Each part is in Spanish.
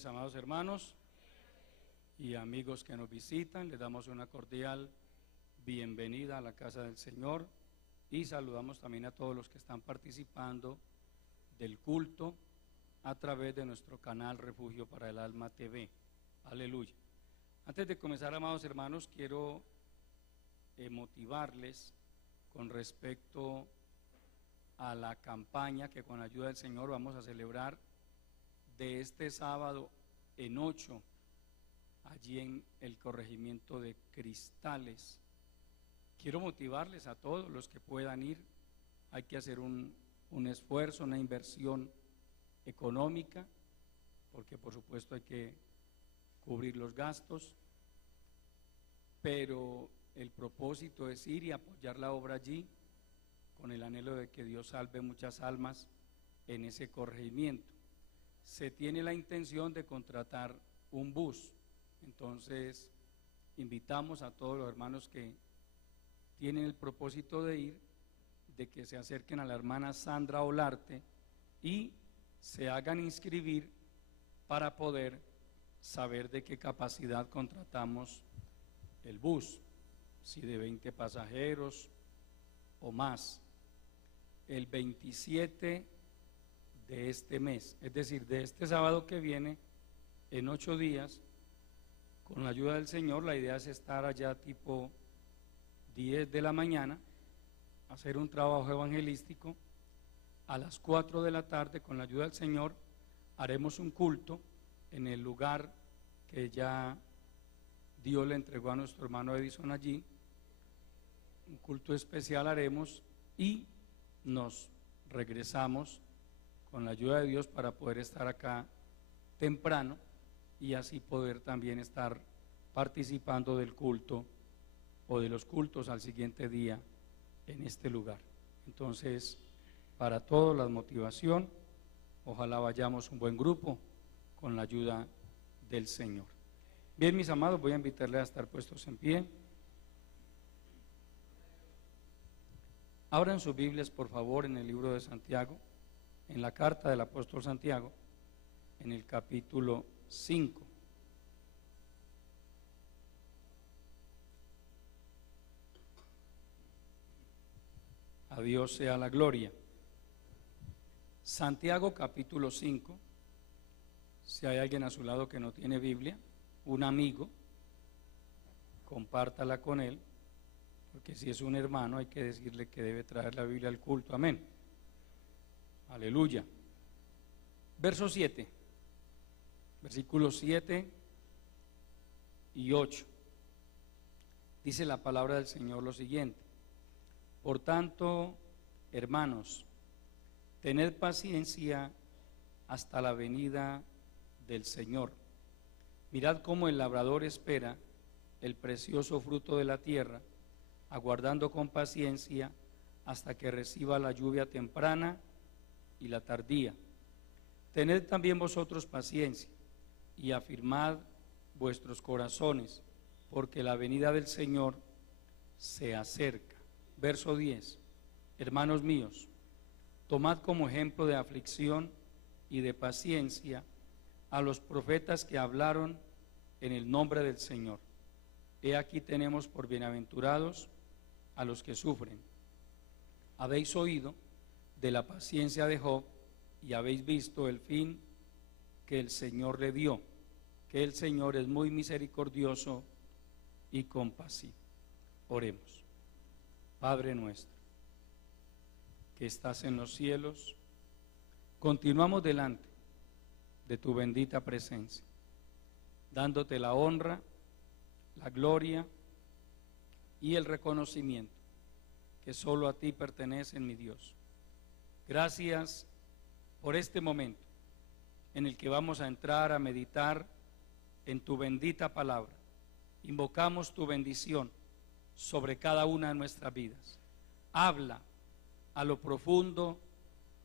mis amados hermanos y amigos que nos visitan. Les damos una cordial bienvenida a la casa del Señor y saludamos también a todos los que están participando del culto a través de nuestro canal Refugio para el Alma TV. Aleluya. Antes de comenzar, amados hermanos, quiero motivarles con respecto a la campaña que con la ayuda del Señor vamos a celebrar de este sábado en 8, allí en el corregimiento de Cristales. Quiero motivarles a todos los que puedan ir. Hay que hacer un esfuerzo, una inversión económica, porque por supuesto hay que cubrir los gastos, pero el propósito es ir y apoyar la obra allí, con el anhelo de que Dios salve muchas almas en ese corregimiento. Se tiene la intención de contratar un bus, entonces invitamos a todos los hermanos que tienen el propósito de ir, de que se acerquen a la hermana Sandra Olarte y se hagan inscribir para poder saber de qué capacidad contratamos el bus, si de 20 pasajeros o más. El 27 de este mes, es decir, de este sábado que viene, en 8 días, con la ayuda del Señor, la idea es estar allá tipo 10 de la mañana, hacer un trabajo evangelístico. A las 4 de la tarde, con la ayuda del Señor, haremos un culto en el lugar que ya Dios le entregó a nuestro hermano Edison allí. Un culto especial haremos y nos regresamos con la ayuda de Dios para poder estar acá temprano y así poder también estar participando del culto o de los cultos al siguiente día en este lugar. Entonces, para todos la motivación, ojalá vayamos un buen grupo con la ayuda del Señor. Bien, mis amados, voy a invitarles a estar puestos en pie. Abran sus Biblias, por favor, en el libro de Santiago, en la carta del apóstol Santiago, en el capítulo 5. A Dios sea la gloria. Santiago capítulo 5. Si hay alguien a su lado que no tiene Biblia, un amigo, compártala con él, porque si es un hermano hay que decirle que debe traer la Biblia al culto. Amén. Aleluya. Verso 7, versículos 7 y 8. Dice la palabra del Señor lo siguiente: por tanto, hermanos, tened paciencia hasta la venida del Señor. Mirad cómo el labrador espera el precioso fruto de la tierra, aguardando con paciencia hasta que reciba la lluvia temprana y la tardía. Tened también vosotros paciencia y afirmad vuestros corazones, porque la venida del Señor se acerca. Verso 10. Hermanos míos, tomad como ejemplo de aflicción y de paciencia a los profetas que hablaron en el nombre del Señor. He aquí tenemos por bienaventurados a los que sufren. Habéis oído de la paciencia de Job y habéis visto el fin que el Señor le dio, que el Señor es muy misericordioso y compasivo. Oremos. Padre nuestro, que estás en los cielos, continuamos delante de tu bendita presencia, dándote la honra, la gloria y el reconocimiento que solo a ti pertenecen, mi Dios. Gracias por este momento en el que vamos a entrar a meditar en tu bendita palabra. Invocamos tu bendición sobre cada una de nuestras vidas. Habla a lo profundo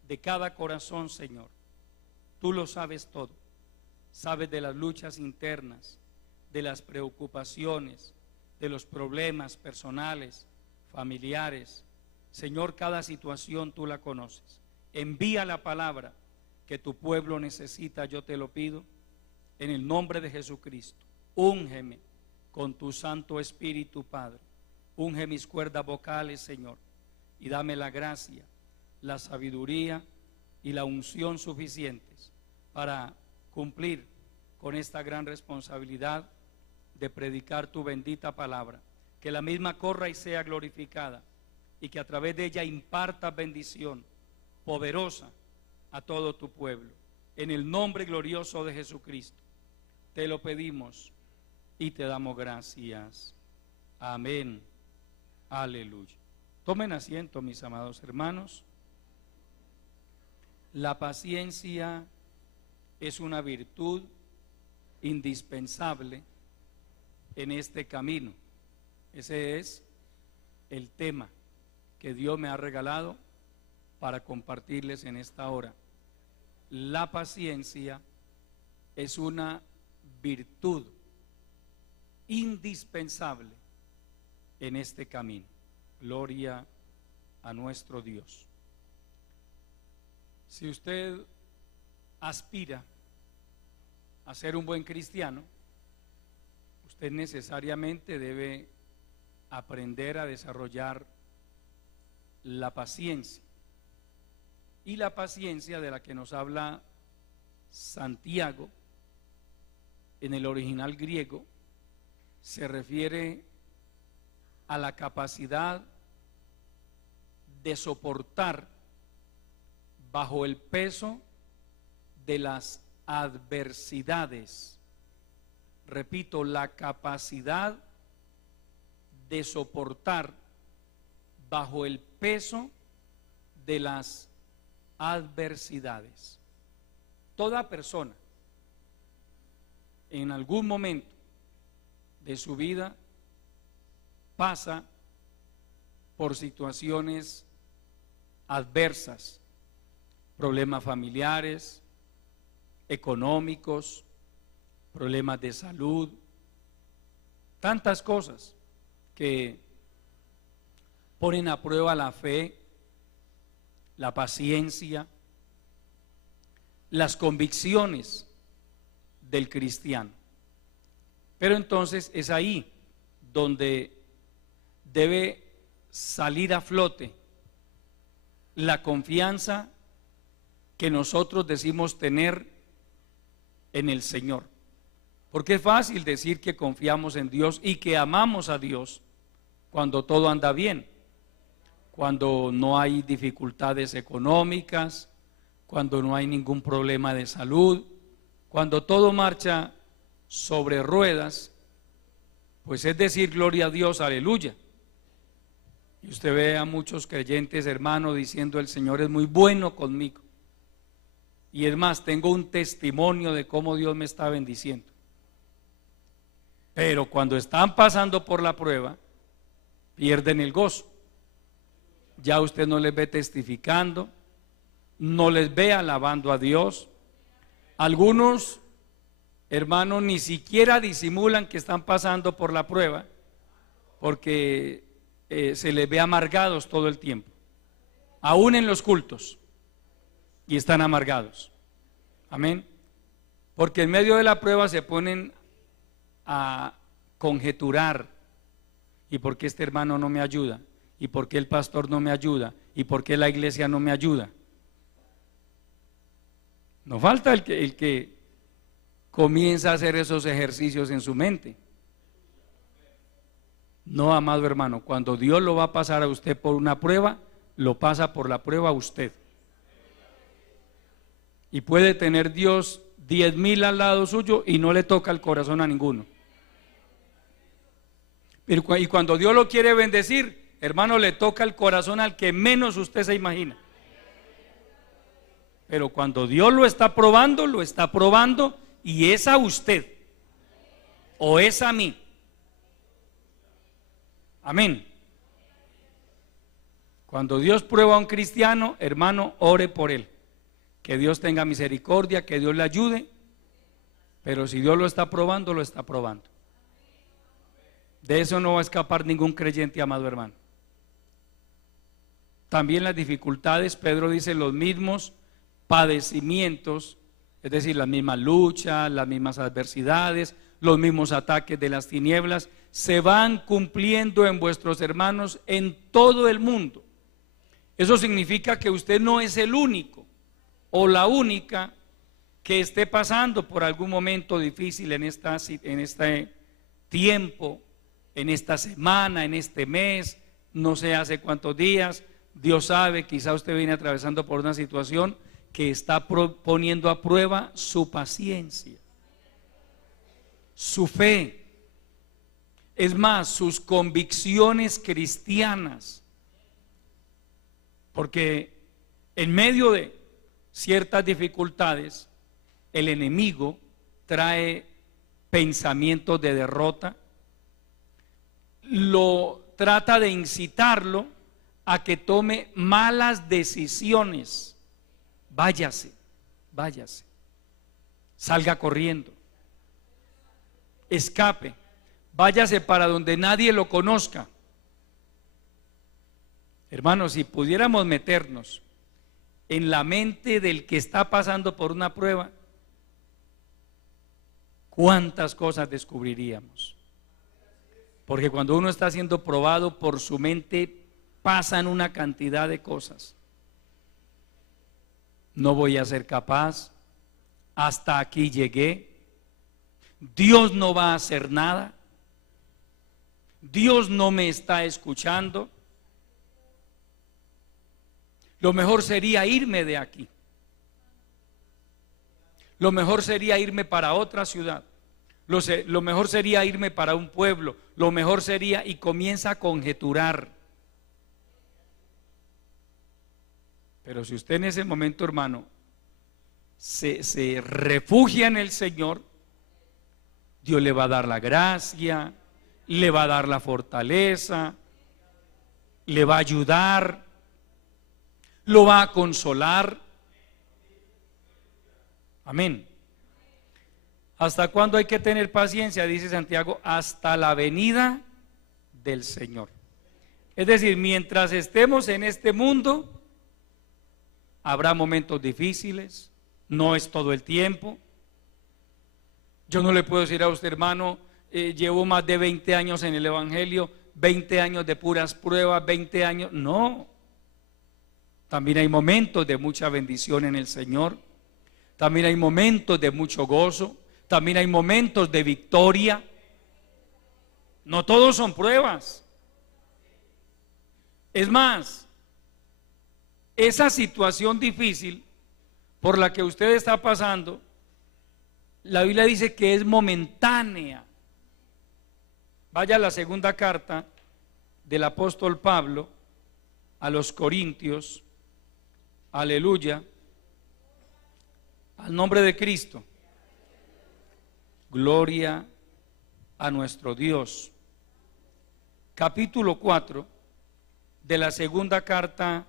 de cada corazón, Señor. Tú lo sabes todo. Sabes de las luchas internas, de las preocupaciones, de los problemas personales, familiares. Señor, cada situación tú la conoces. Envía la palabra que tu pueblo necesita, yo te lo pido, en el nombre de Jesucristo. Úngeme con tu Santo Espíritu, Padre. Unge mis cuerdas vocales, Señor, y dame la gracia, la sabiduría y la unción suficientes para cumplir con esta gran responsabilidad de predicar tu bendita palabra. Que la misma corra y sea glorificada, y que a través de ella imparta bendición poderosa a todo tu pueblo. En el nombre glorioso de Jesucristo te lo pedimos y te damos gracias. Amén. Aleluya. Tomen asiento, mis amados hermanos. La paciencia es una virtud indispensable en este camino. Ese es el tema que Dios me ha regalado para compartirles en esta hora. La paciencia es una virtud indispensable en este camino. Gloria a nuestro Dios. Si usted aspira a ser un buen cristiano, usted necesariamente debe aprender a desarrollar la paciencia. Y la paciencia de la que nos habla Santiago en el original griego se refiere a la capacidad de soportar bajo el peso de las adversidades. Repito, la capacidad de soportar bajo el peso de las adversidades. Toda persona en algún momento de su vida pasa por situaciones adversas, problemas familiares, económicos, problemas de salud, tantas cosas que ponen a prueba la fe, la paciencia, las convicciones del cristiano. Pero entonces es ahí donde debe salir a flote la confianza que nosotros decimos tener en el Señor. Porque es fácil decir que confiamos en Dios y que amamos a Dios cuando todo anda bien, cuando no hay dificultades económicas, cuando no hay ningún problema de salud, cuando todo marcha sobre ruedas, pues es decir, gloria a Dios, aleluya. Y usted ve a muchos creyentes, hermanos, diciendo: el Señor es muy bueno conmigo. Y es más, tengo un testimonio de cómo Dios me está bendiciendo. Pero cuando están pasando por la prueba, pierden el gozo. Ya usted no les ve testificando, no les ve alabando a Dios. Algunos hermanos ni siquiera disimulan que están pasando por la prueba, porque se les ve amargados todo el tiempo, aún en los cultos, y están amargados. Amén. Porque en medio de la prueba se ponen a conjeturar: ¿y por qué este hermano no me ayuda? ¿Y por qué el pastor no me ayuda? ¿Y por qué la iglesia no me ayuda? No falta el que comienza a hacer esos ejercicios en su mente. No, amado hermano, cuando Dios lo va a pasar a usted por una prueba, lo pasa por la prueba a usted. Y puede tener Dios 10,000 al lado suyo y no le toca el corazón a ninguno. Y cuando Dios lo quiere bendecir, hermano, le toca el corazón al que menos usted se imagina. Pero cuando Dios lo está probando y es a usted o es a mí. Amén. Cuando Dios prueba a un cristiano, hermano, ore por él. Que Dios tenga misericordia, que Dios le ayude. Pero si Dios lo está probando, lo está probando. De eso no va a escapar ningún creyente, amado hermano. También las dificultades, Pedro dice, los mismos padecimientos Es decir, las mismas luchas, las mismas adversidades, los mismos ataques de las tinieblas se van cumpliendo en vuestros hermanos en todo el mundo. Eso significa que usted no es el único o la única que esté pasando por algún momento difícil en este tiempo, en esta semana, en este mes, no sé hace cuántos días. Dios sabe, quizá usted viene atravesando por una situación que está poniendo a prueba su paciencia, su fe, es más, sus convicciones cristianas, porque en medio de ciertas dificultades el enemigo trae pensamientos de derrota, lo trata de incitarlo a que tome malas decisiones. Váyase, salga corriendo, escape, váyase para donde nadie lo conozca. Hermanos, si pudiéramos meternos en la mente del que está pasando por una prueba, ¿cuántas cosas descubriríamos? Porque cuando uno está siendo probado, por su mente pasan una cantidad de cosas. No voy a ser capaz, hasta aquí llegué, Dios no va a hacer nada, Dios no me está escuchando, lo mejor sería irme de aquí, lo mejor sería irme para otra ciudad, lo mejor sería irme para un pueblo, lo mejor sería, y comienza a conjeturar. Pero si usted en ese momento, hermano, se refugia en el Señor, Dios le va a dar la gracia, le va a dar la fortaleza, le va a ayudar, lo va a consolar. Amén. ¿Hasta cuándo hay que tener paciencia? Dice Santiago, hasta la venida del Señor. Es decir, mientras estemos en este mundo, habrá momentos difíciles, no es todo el tiempo. Yo no le puedo decir a usted, hermano, llevo más de 20 años en el Evangelio, 20 años de puras pruebas, 20 años, no. También hay momentos de mucha bendición en el Señor, también hay momentos de mucho gozo, también hay momentos de victoria. No todos son pruebas. Es más, esa situación difícil por la que usted está pasando, la Biblia dice que es momentánea. Vaya a la segunda carta del apóstol Pablo a los Corintios. Aleluya, al nombre de Cristo. Gloria a nuestro Dios. Capítulo 4 de la segunda carta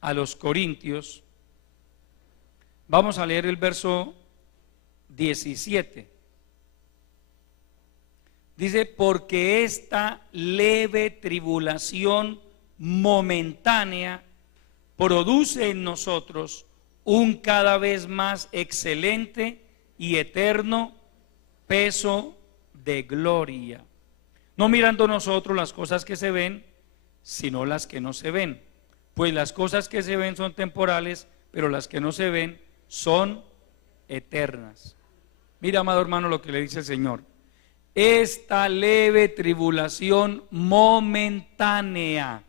a los Corintios. Vamos a leer el verso 17. Dice, porque esta leve tribulación momentánea produce en nosotros un cada vez más excelente y eterno peso de gloria, no mirando nosotros las cosas que se ven, sino las que no se ven, pues las cosas que se ven son temporales, pero las que no se ven son eternas. Mira, amado hermano, lo que le dice el Señor: esta leve tribulación momentánea.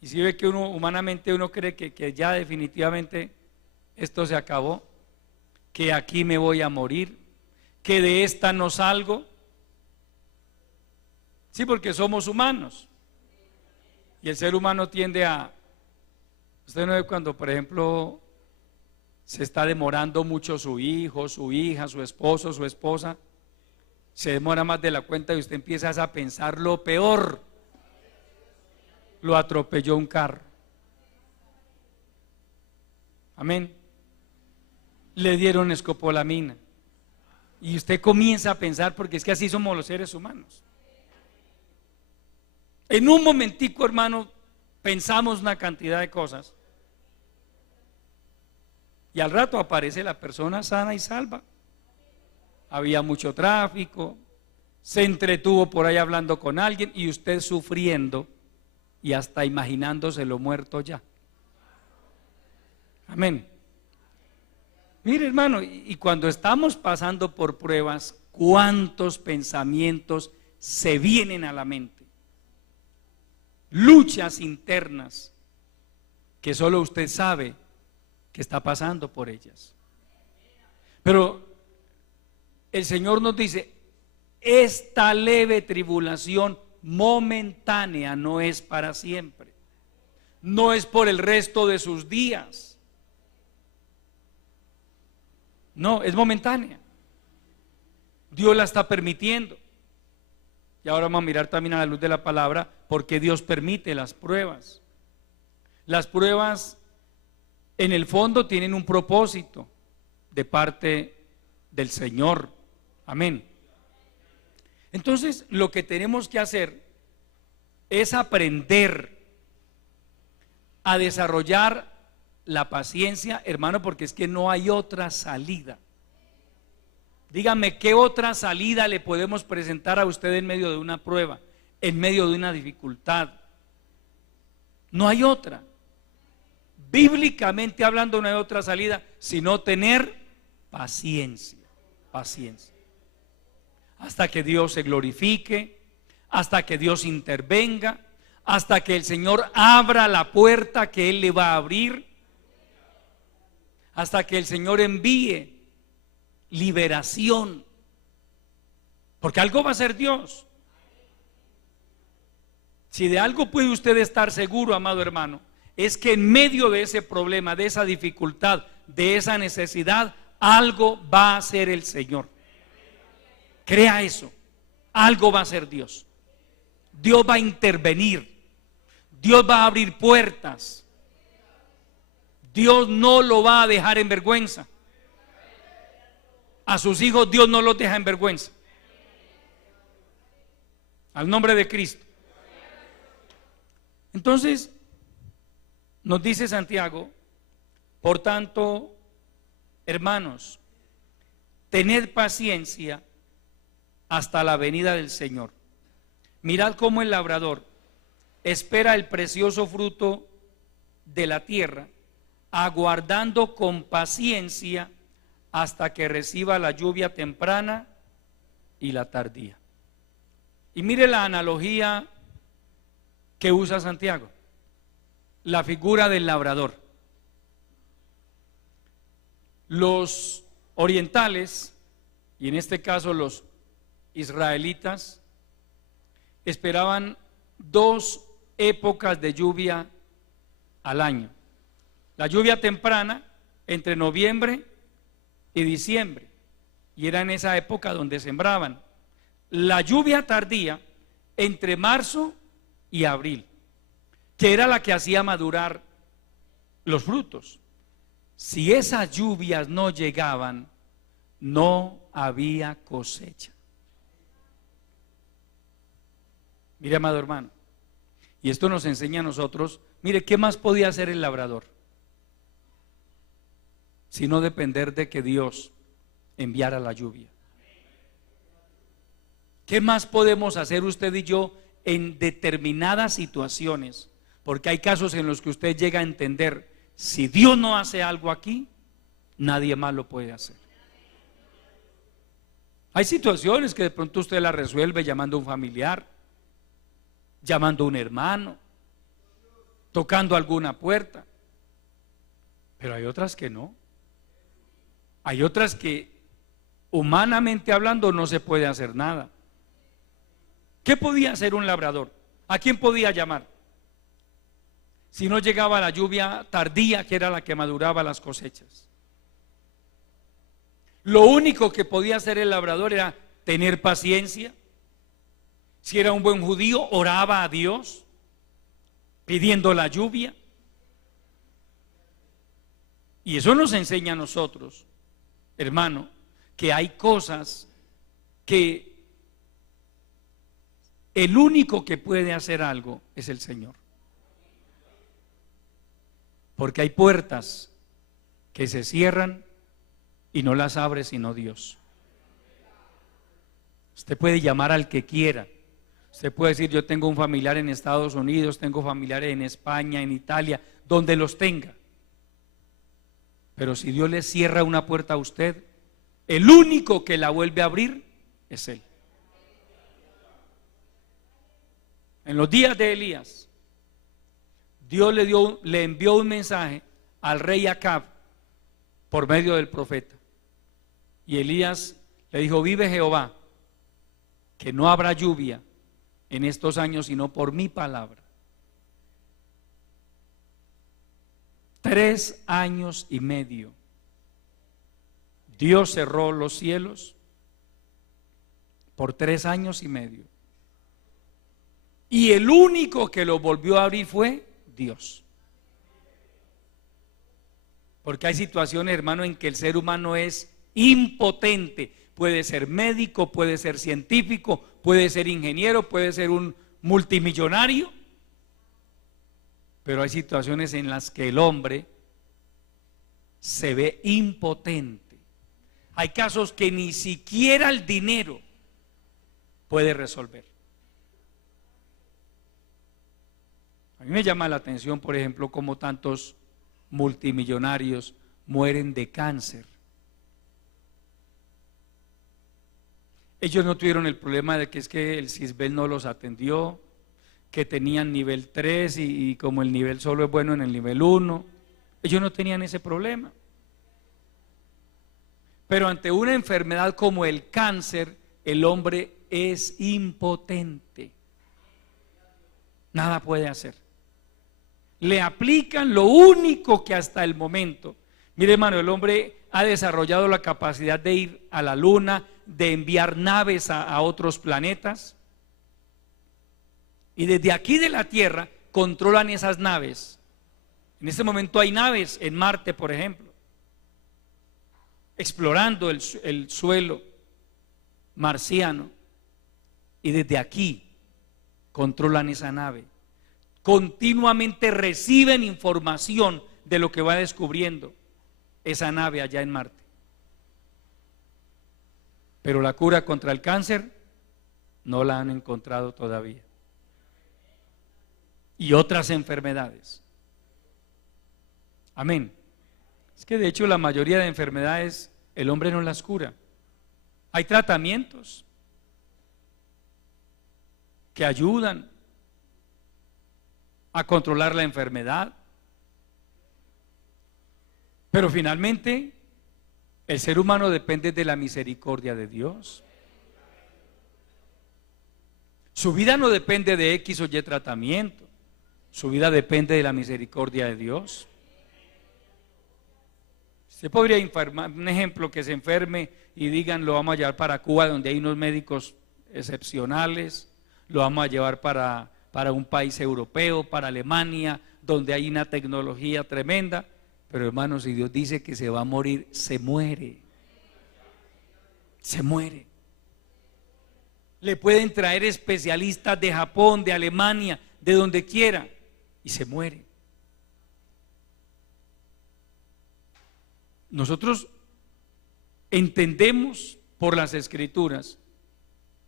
Y si ve que uno humanamente cree que ya definitivamente esto se acabó, que aquí me voy a morir, que de esta no salgo. Sí, porque somos humanos. Y el ser humano tiende a... Usted no ve cuando, por ejemplo, se está demorando mucho su hijo, su hija, su esposo, su esposa, se demora más de la cuenta y usted empieza a pensar lo peor. Lo atropelló un carro. Amén. Le dieron escopolamina. Y usted comienza a pensar, porque es que así somos los seres humanos. En un momentico, hermano, pensamos una cantidad de cosas. Y al rato aparece la persona sana y salva. Había mucho tráfico, se entretuvo por ahí hablando con alguien y usted sufriendo y hasta imaginándose lo muerto ya. Amén. Mire, hermano, y cuando estamos pasando por pruebas, ¿cuántos pensamientos se vienen a la mente? Luchas internas que solo usted sabe que está pasando por ellas. Pero el Señor nos dice, esta leve tribulación momentánea no es para siempre, no es por el resto de sus días. No, es momentánea. Dios la está permitiendo. Y ahora vamos a mirar también a la luz de la palabra por qué Dios permite las pruebas. Las pruebas en el fondo tienen un propósito de parte del Señor. Amén. Entonces, lo que tenemos que hacer es aprender a desarrollar la paciencia, hermano, porque es que no hay otra salida. Dígame, ¿qué otra salida le podemos presentar a usted en medio de una prueba, en medio de una dificultad? No hay otra. Bíblicamente hablando, no hay otra salida sino tener paciencia, paciencia. Hasta que Dios se glorifique, hasta que Dios intervenga, hasta que el Señor abra la puerta que Él le va a abrir, hasta que el Señor envíe liberación, porque algo va a hacer Dios. Si de algo puede usted estar seguro, amado hermano, es que en medio de ese problema, de esa dificultad, de esa necesidad, algo va a hacer el Señor. Crea eso, algo va a hacer Dios. Dios va a intervenir, Dios va a abrir puertas. Dios no lo va a dejar en vergüenza. A sus hijos Dios no los deja en vergüenza. Al nombre de Cristo. Entonces, nos dice Santiago, por tanto, hermanos, tened paciencia hasta la venida del Señor. Mirad cómo el labrador espera el precioso fruto de la tierra, aguardando con paciencia hasta que reciba la lluvia temprana y la tardía. Y mire la analogía que usa Santiago, la figura del labrador. Los orientales, y en este caso los israelitas, esperaban 2 épocas de lluvia al año. La lluvia temprana entre noviembre y diciembre, y era en esa época donde sembraban. La lluvia tardía entre marzo y abril, que era la que hacía madurar los frutos. Si esas lluvias no llegaban, no había cosecha. Mire, amado hermano, y esto nos enseña a nosotros, mire, ¿qué más podía hacer el labrador? Sino depender de que Dios enviara la lluvia. ¿Qué más podemos hacer usted y yo en determinadas situaciones? Porque hay casos en los que usted llega a entender, si Dios no hace algo aquí, nadie más lo puede hacer. Hay situaciones que de pronto usted las resuelve llamando a un familiar, llamando a un hermano, tocando alguna puerta, pero hay otras que no. Hay otras que humanamente hablando no se puede hacer nada. ¿Qué podía hacer un labrador? ¿A quién podía llamar? Si no llegaba la lluvia tardía, que era la que maduraba las cosechas. Lo único que podía hacer el labrador era tener paciencia. Si era un buen judío, oraba a Dios pidiendo la lluvia. Y eso nos enseña a nosotros, hermano, que hay cosas que el único que puede hacer algo es el Señor. Porque hay puertas que se cierran y no las abre sino Dios. Usted puede llamar al que quiera. Usted puede decir: yo tengo un familiar en Estados Unidos, tengo familiares en España, en Italia, donde los tenga. Pero si Dios le cierra una puerta a usted, el único que la vuelve a abrir es Él. En los días de Elías, Dios le envió un mensaje al rey Acab por medio del profeta. Y Elías le dijo: vive Jehová, que no habrá lluvia en estos años sino por mi palabra. 3 años y medio Dios cerró los cielos por 3 años y medio. Y el único que lo volvió a abrir fue Dios. Porque hay situaciones, hermano, en que el ser humano es impotente. Puede ser médico, puede ser científico, puede ser ingeniero, puede ser un multimillonario. Pero hay situaciones en las que el hombre se ve impotente. Hay casos que ni siquiera el dinero puede resolver. A mí me llama la atención, por ejemplo, cómo tantos multimillonarios mueren de cáncer. Ellos no tuvieron el problema de que es que el CISBEN no los atendió, que tenían nivel 3 y como el nivel solo es bueno en el nivel 1, ellos no tenían ese problema. Pero ante una enfermedad como el cáncer, el hombre es impotente. Nada puede hacer. Le aplican lo único que hasta el momento. Mire, hermano, el hombre ha desarrollado la capacidad de ir a la luna, de enviar naves a otros planetas. Y desde aquí de la Tierra controlan esas naves. En este momento hay naves en Marte, por ejemplo, explorando el suelo marciano. Y desde aquí controlan esa nave. Continuamente reciben información de lo que va descubriendo esa nave allá en Marte. Pero la cura contra el cáncer no la han encontrado todavía. Y otras enfermedades. Amén. Es que de hecho la mayoría de enfermedades el hombre no las cura. Hay tratamientos que ayudan a controlar la enfermedad, pero finalmente el ser humano depende de la misericordia de Dios. Su vida no depende de X o Y tratamiento, su vida depende de la misericordia de Dios. Usted podría enfermar, un ejemplo, que se enferme y digan: lo vamos a llevar para Cuba, donde hay unos médicos excepcionales, lo vamos a llevar para un país europeo, para Alemania, donde hay una tecnología tremenda. Pero hermanos, si Dios dice que se va a morir, se muere. Se muere. Le pueden traer especialistas de Japón, de Alemania, de donde quiera, y se muere. Nosotros entendemos por las Escrituras,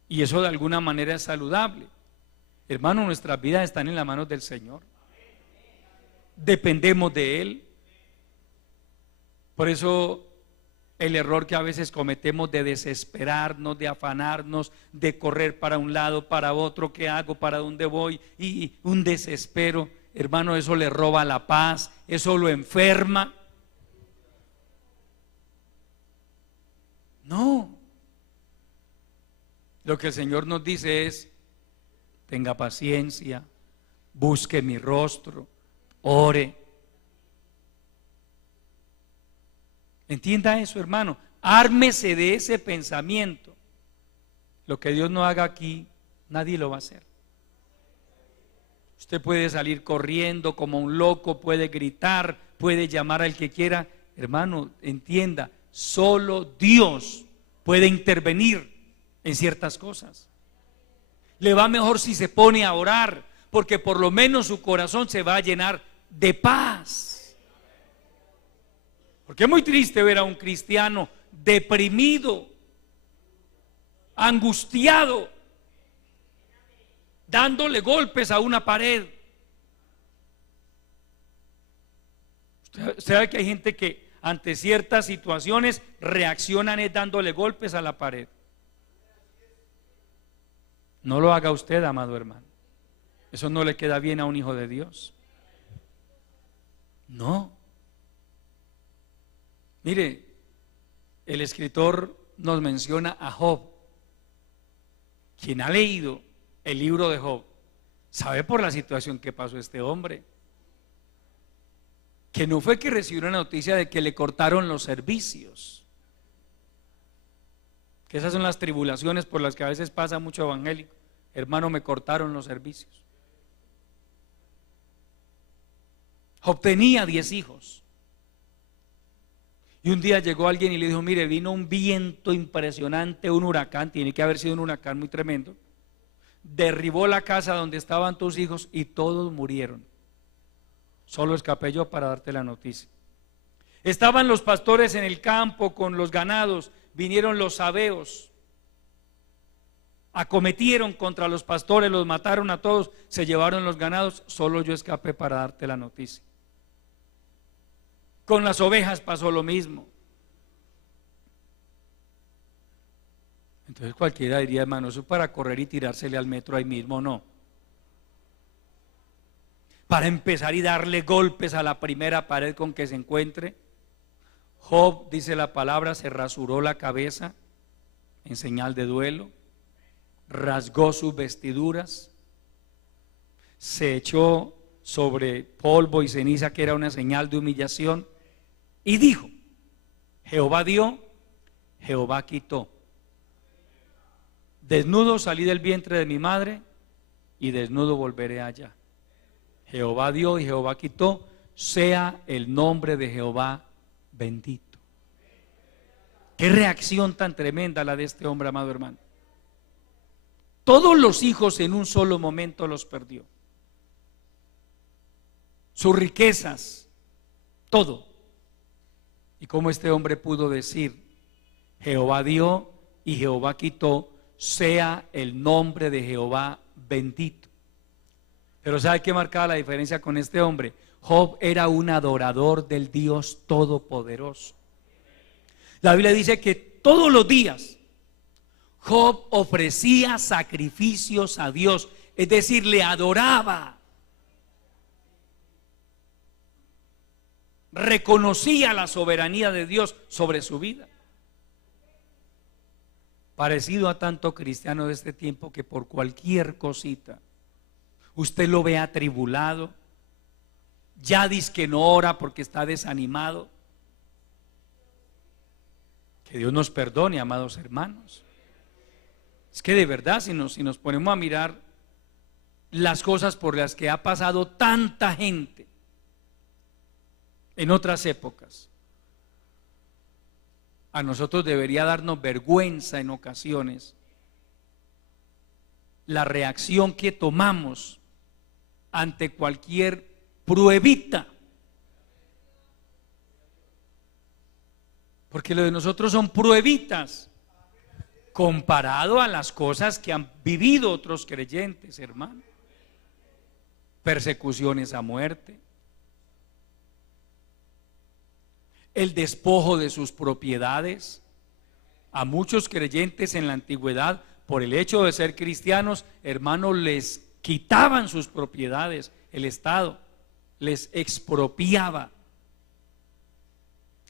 y eso de alguna manera es saludable. Hermano, nuestras vidas están en las manos del Señor. Dependemos de Él. Por eso el error que a veces cometemos de desesperarnos, de afanarnos, de correr para un lado, para otro, ¿qué hago? ¿Para dónde voy? Y un desespero, hermano, eso le roba la paz, eso lo enferma. No. Lo que el Señor nos dice es: tenga paciencia, busque mi rostro, ore. Entienda eso, hermano. Ármese de ese pensamiento. Lo que Dios no haga aquí, nadie lo va a hacer. Usted puede salir corriendo como un loco, puede gritar, puede llamar al que quiera. Hermano, entienda, solo Dios puede intervenir en ciertas cosas. Le va mejor si se pone a orar, porque por lo menos su corazón se va a llenar de paz. Porque es muy triste ver a un cristiano deprimido, angustiado, dándole golpes a una pared. Usted sabe que hay gente que ante ciertas situaciones reaccionan es dándole golpes a la pared. No lo haga usted, amado hermano. Eso no le queda bien a un hijo de Dios. No. Mire, el escritor nos menciona a Job. Quien ha leído el libro de Job sabe por la situación que pasó este hombre, que no fue que recibió una noticia de que le cortaron los servicios, que esas son las tribulaciones por las que a veces pasa mucho evangélico. Hermano, me cortaron los servicios. Job tenía 10 hijos y un día llegó alguien y le dijo: mire, vino un viento impresionante, un huracán, tiene que haber sido un huracán muy tremendo, derribó la casa donde estaban tus hijos y todos murieron. Solo escapé yo para darte la noticia. Estaban los pastores en el campo con los ganados, vinieron los sabeos, acometieron contra los pastores, los mataron a todos, se llevaron los ganados, solo yo escapé para darte la noticia. Con las ovejas pasó lo mismo. Entonces cualquiera diría: hermano, eso es para correr y tirársele al metro ahí mismo. No, para empezar y darle golpes a la primera pared con que se encuentre. Job, dice la palabra, se rasuró la cabeza en señal de duelo, rasgó sus vestiduras, se echó sobre polvo y ceniza, que era una señal de humillación, y dijo: Jehová dio, Jehová quitó. Desnudo salí del vientre de mi madre y desnudo volveré allá. Jehová dio y Jehová quitó, sea el nombre de Jehová bendito. Qué reacción tan tremenda la de este hombre, amado hermano. Todos los hijos en un solo momento los perdió. Sus riquezas, todo. Y como este hombre pudo decir: Jehová dio y Jehová quitó, sea el nombre de Jehová bendito. Pero ¿sabe qué marcaba la diferencia con este hombre? Job era un adorador del Dios Todopoderoso. La Biblia dice que todos los días Job ofrecía sacrificios a Dios, es decir, le adoraba, reconocía la soberanía de Dios sobre su vida. Parecido a tanto cristiano de este tiempo que por cualquier cosita usted lo ve atribulado, ya dice que no ora porque está desanimado. Que Dios nos perdone, amados hermanos. Es que de verdad, si nos ponemos a mirar las cosas por las que ha pasado tanta gente en otras épocas, a nosotros debería darnos vergüenza en ocasiones la reacción que tomamos ante cualquier pruebita, porque lo de nosotros son pruebitas comparado a las cosas que han vivido otros creyentes, hermano. Persecuciones a muerte, el despojo de sus propiedades. A muchos creyentes en la antigüedad, por el hecho de ser cristianos, hermanos, les quitaban sus propiedades, el Estado les expropiaba,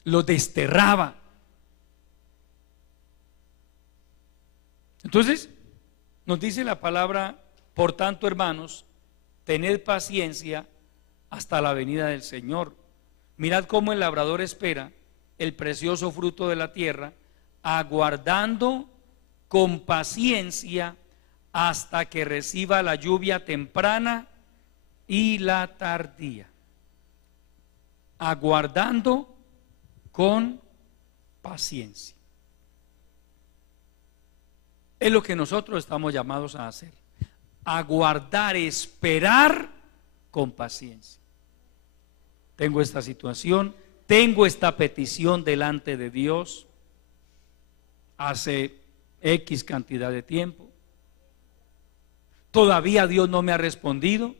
los desterraba. Entonces nos dice la palabra: por tanto, hermanos, tened paciencia hasta la venida del Señor. Mirad cómo el labrador espera el precioso fruto de la tierra, aguardando con paciencia hasta que reciba la lluvia temprana y la tardía. Aguardando con paciencia. Es lo que nosotros estamos llamados a hacer: aguardar, esperar con paciencia. Tengo esta situación, tengo esta petición delante de Dios hace X cantidad de tiempo. Todavía Dios no me ha respondido,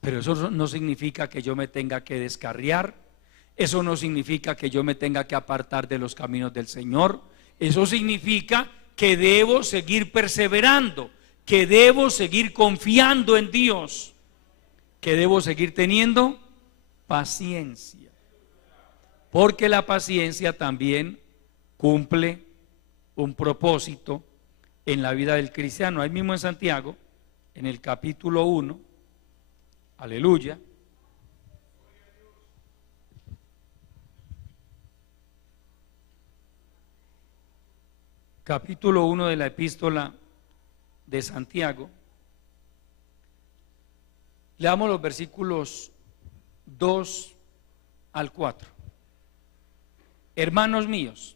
pero eso no significa que yo me tenga que descarriar. Eso no significa que yo me tenga que apartar de los caminos del Señor. Eso significa que debo seguir perseverando, que debo seguir confiando en Dios, que debo seguir teniendo paciencia, porque la paciencia también cumple un propósito en la vida del cristiano. Ahí mismo en Santiago, en el capítulo 1, aleluya, capítulo 1 de la epístola de Santiago, leamos los versículos 2 al 4. Hermanos míos,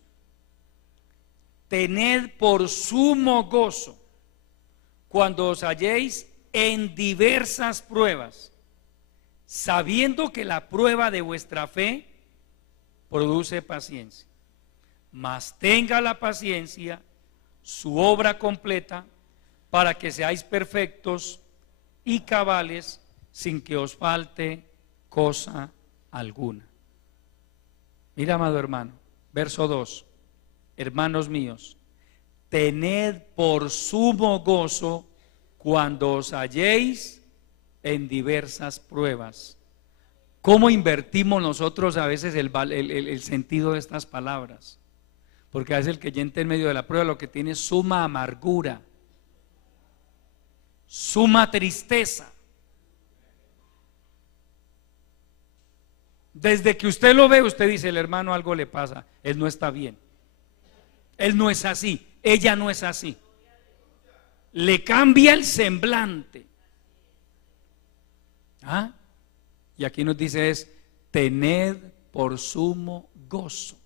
tened por sumo gozo cuando os halléis en diversas pruebas, sabiendo que la prueba de vuestra fe produce paciencia. Mas tenga la paciencia su obra completa, para que seáis perfectos y cabales, sin que os falte cosa alguna. Mira, amado hermano, verso 2. Hermanos míos, tened por sumo gozo cuando os halléis en diversas pruebas. ¿Cómo invertimos nosotros a veces el sentido de estas palabras? Porque a veces el creyente en medio de la prueba lo que tiene es suma amargura, suma tristeza. Desde que usted lo ve, usted dice: el hermano algo le pasa, él no está bien, él no es así, ella no es así. Le cambia el semblante. Y aquí nos dice es: tened por sumo gozo.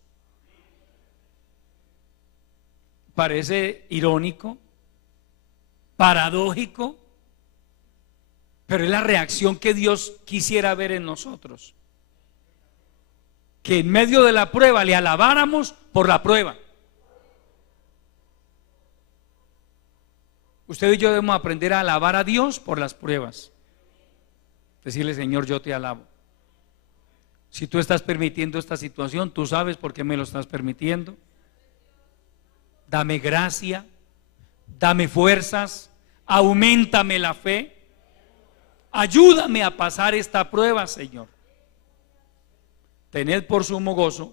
Parece irónico, paradójico, pero es la reacción que Dios quisiera ver en nosotros. Que en medio de la prueba le alabáramos por la prueba. Usted y yo debemos aprender a alabar a Dios por las pruebas. Decirle: Señor, yo te alabo. Si tú estás permitiendo esta situación, tú sabes por qué me lo estás permitiendo. Dame gracia, dame fuerzas, auméntame la fe, ayúdame a pasar esta prueba, Señor. Tened por sumo gozo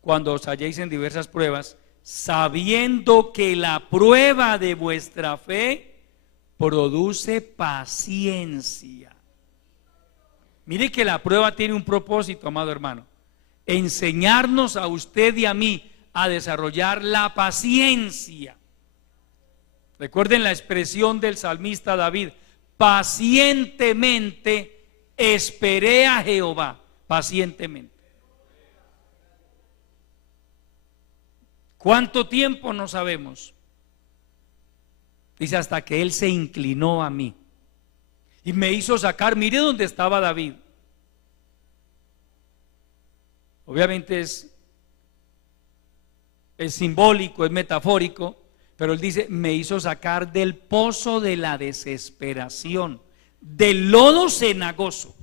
cuando os halléis en diversas pruebas, sabiendo que la prueba de vuestra fe produce paciencia. Mire que la prueba tiene un propósito, amado hermano: enseñarnos a usted y a mí a desarrollar la paciencia. Recuerden la expresión del salmista David: pacientemente esperé a Jehová. Pacientemente. ¿Cuánto tiempo? No sabemos. Dice: hasta que Él se inclinó a mí y me hizo sacar. Mire dónde estaba David. Obviamente es simbólico, es metafórico, pero él dice: me hizo sacar del pozo de la desesperación, del lodo cenagoso.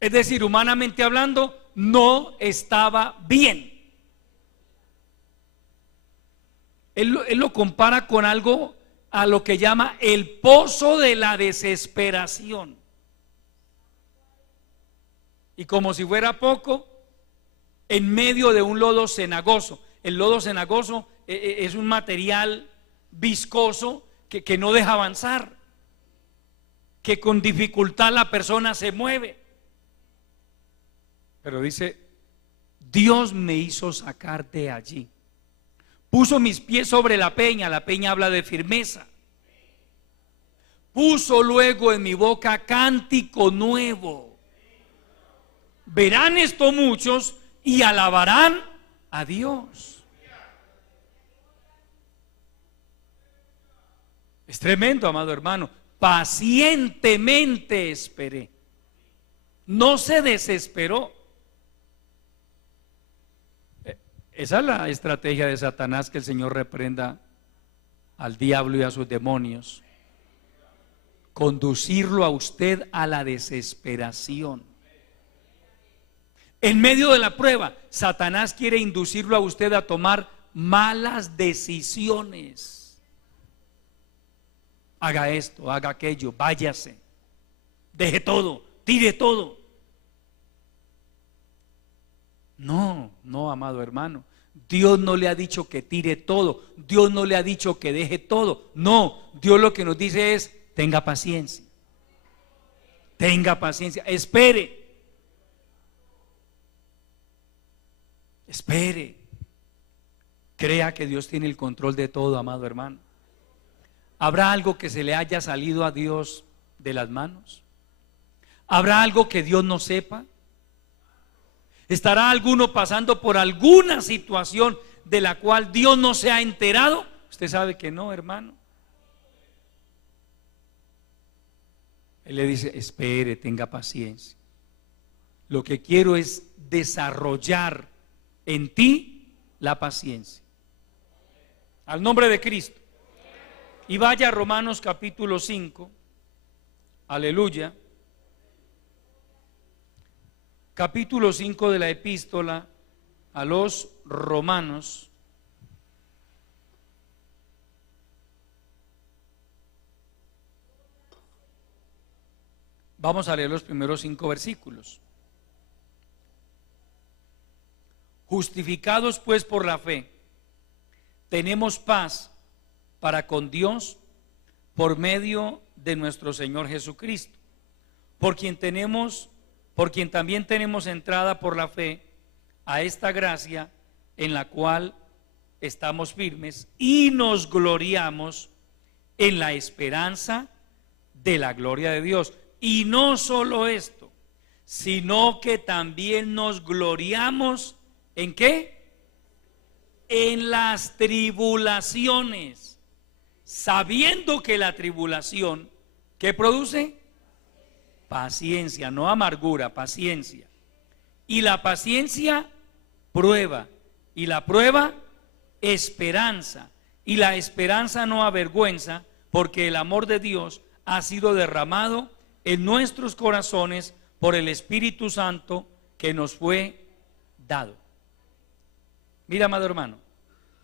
Es decir, humanamente hablando, no estaba bien. Él lo compara con algo a lo que llama el pozo de la desesperación. Y como si fuera poco, en medio de un lodo cenagoso. El lodo cenagoso es un material viscoso que no deja avanzar, que con dificultad la persona se mueve. Pero dice: Dios me hizo sacar de allí, puso mis pies sobre la peña habla de firmeza, puso luego en mi boca cántico nuevo. Verán esto muchos y alabarán a Dios. Es tremendo, amado hermano. Pacientemente esperé. No se desesperó. Esa es la estrategia de Satanás, que el Señor reprenda al diablo y a sus demonios. Conducirlo a usted a la desesperación. En medio de la prueba, Satanás quiere inducirlo a usted a tomar malas decisiones. Haga esto, haga aquello, váyase, deje todo, tire todo. No, no, amado hermano. Dios no le ha dicho que tire todo. Dios no le ha dicho que deje todo. No, Dios lo que nos dice es: tenga paciencia. Tenga paciencia. Espere. Espere. Crea que Dios tiene el control de todo, amado hermano. ¿Habrá algo que se le haya salido a Dios de las manos? ¿Habrá algo que Dios no sepa? ¿Estará alguno pasando por alguna situación de la cual Dios no se ha enterado? Usted sabe que no, hermano. Él le dice: espere, tenga paciencia. Lo que quiero es desarrollar en ti la paciencia. Al nombre de Cristo. Y vaya a Romanos capítulo 5. Aleluya. Capítulo 5 de la epístola a los Romanos. Vamos a leer los primeros 5 versículos. Justificados pues por la fe, tenemos paz para con Dios por medio de nuestro Señor Jesucristo, por quien también tenemos entrada por la fe a esta gracia en la cual estamos firmes y nos gloriamos en la esperanza de la gloria de Dios. Y no solo esto, sino que también nos gloriamos ¿en qué? En las tribulaciones, sabiendo que la tribulación, ¿qué produce? Paciencia, no amargura, paciencia. Y la paciencia, prueba. Y la prueba, esperanza. Y la esperanza no avergüenza, porque el amor de Dios ha sido derramado en nuestros corazones por el Espíritu Santo que nos fue dado. Mira, amado hermano,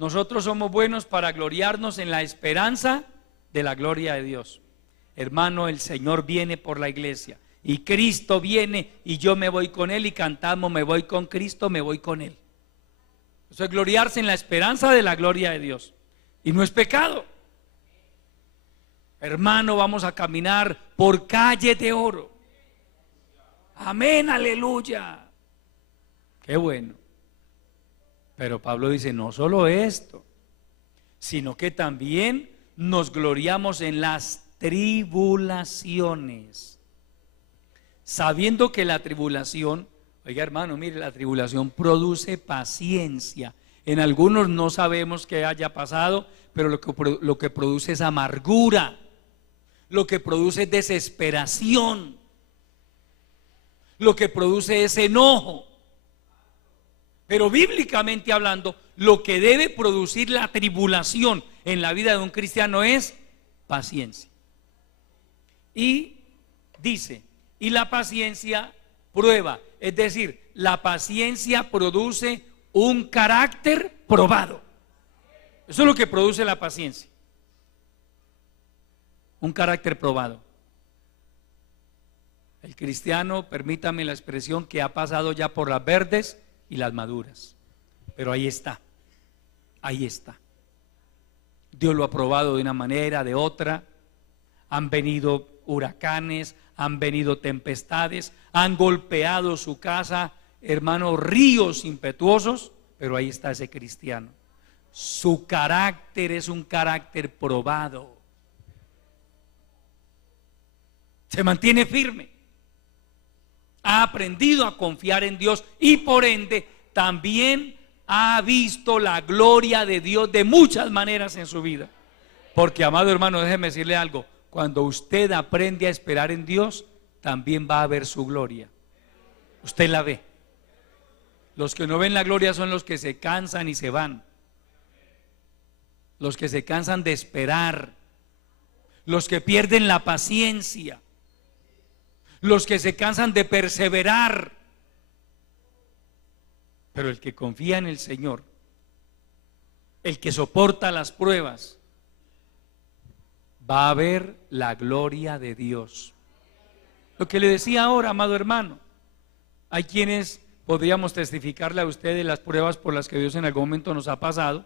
nosotros somos buenos para gloriarnos en la esperanza de la gloria de Dios. Hermano, el Señor viene por la iglesia y Cristo viene y yo me voy con Él y cantamos: me voy con Cristo, me voy con Él. Eso es gloriarse en la esperanza de la gloria de Dios y no es pecado. Hermano, vamos a caminar por calles de oro. Amén, aleluya. Qué bueno. Pero Pablo dice: no solo esto, sino que también nos gloriamos en las tribulaciones, sabiendo que la tribulación, oiga hermano, mire, la tribulación produce paciencia. En algunos no sabemos qué haya pasado, pero lo que produce es amargura, lo que produce es desesperación, lo que produce es enojo. Pero bíblicamente hablando, lo que debe producir la tribulación en la vida de un cristiano es paciencia. Y dice: y la paciencia prueba, es decir, la paciencia produce un carácter probado. Eso es lo que produce la paciencia, un carácter probado. El cristiano, permítame la expresión, que ha pasado ya por las verdes y las maduras, pero ahí está, ahí está. Dios lo ha probado de una manera, de otra. Han venido huracanes, han venido tempestades, han golpeado su casa, hermanos, ríos impetuosos, pero ahí está ese cristiano. Su carácter es un carácter probado, se mantiene firme, ha aprendido a confiar en Dios y por ende también ha visto la gloria de Dios de muchas maneras en su vida. Porque, amado hermano, déjeme decirle algo: cuando usted aprende a esperar en Dios, también va a ver su gloria. Usted la ve. Los que no ven la gloria son los que se cansan y se van. Los que se cansan de esperar. Los que pierden la paciencia. Los que se cansan de perseverar. Pero el que confía en el Señor, el que soporta las pruebas, va a ver la gloria de Dios. Lo que le decía ahora, amado hermano, hay quienes podríamos testificarle a ustedes las pruebas por las que Dios en algún momento nos ha pasado,